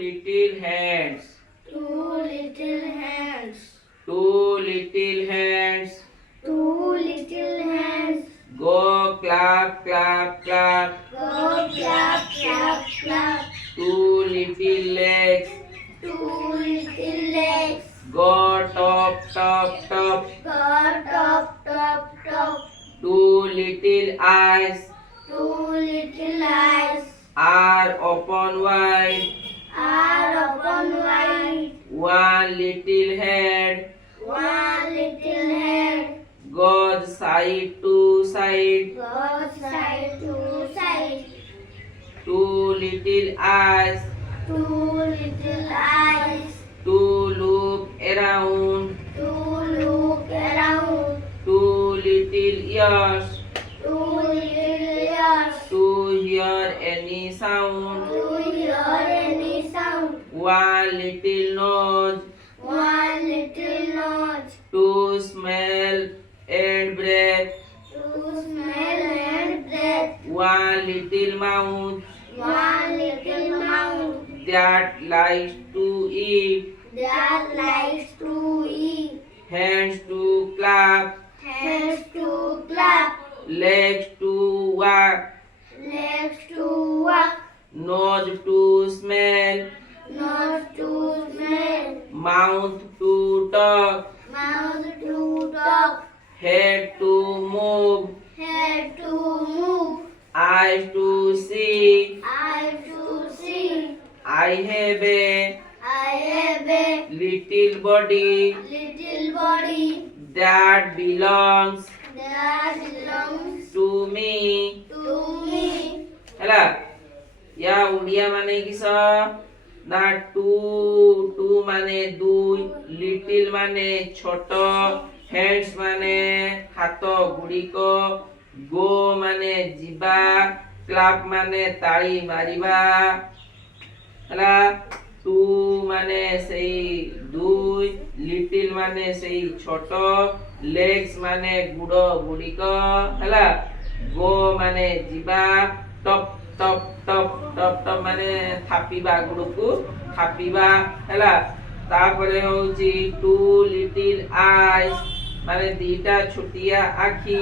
little hands. Two little hands. Two little hands. Two little hands. Go clap, clap, clap. Go clap, clap, clap. Two little legs. Two little legs. Go top, top, top. Go top, top, top. Two little eyes Two little eyes are open wide. are open wide. One little head One little head goes side to side. goes side to side. Two little eyes Two little eyes to look around. to look around. Two little ears Two little ears to hear any sound. to hear any sound. One little nose One little nose to smell and breathe. to smell and breathe. One little mouth One little mouth that likes to eat. that likes to eat. Hands to clap. Hands to clap. Legs to walk. Legs to walk. Nose to smell. Nose to smell. Mouth to talk. Mouth to talk. Head to move. Head to move. Eyes to see. Eye to see. I have a I have a little body little body that belongs that belongs to me. to me. ହେଲା या ओडिया माने किस ना to to माने दुई little माने छोट hands माने हाथ गुड़िक गो माने जिबा क्लाप माने ताली मारिबा ହେଲା टू माने सेई दुई लिटिल माने सेई छोट लेग्स माने गुड़ गुड़िक ହେଲା गो माने जिबा टप टप टप टप टप माने थापिबा गुड़कू थापिबा हैला तापरे होची टू लिटिल आईज माने दीटा छोटिया आखी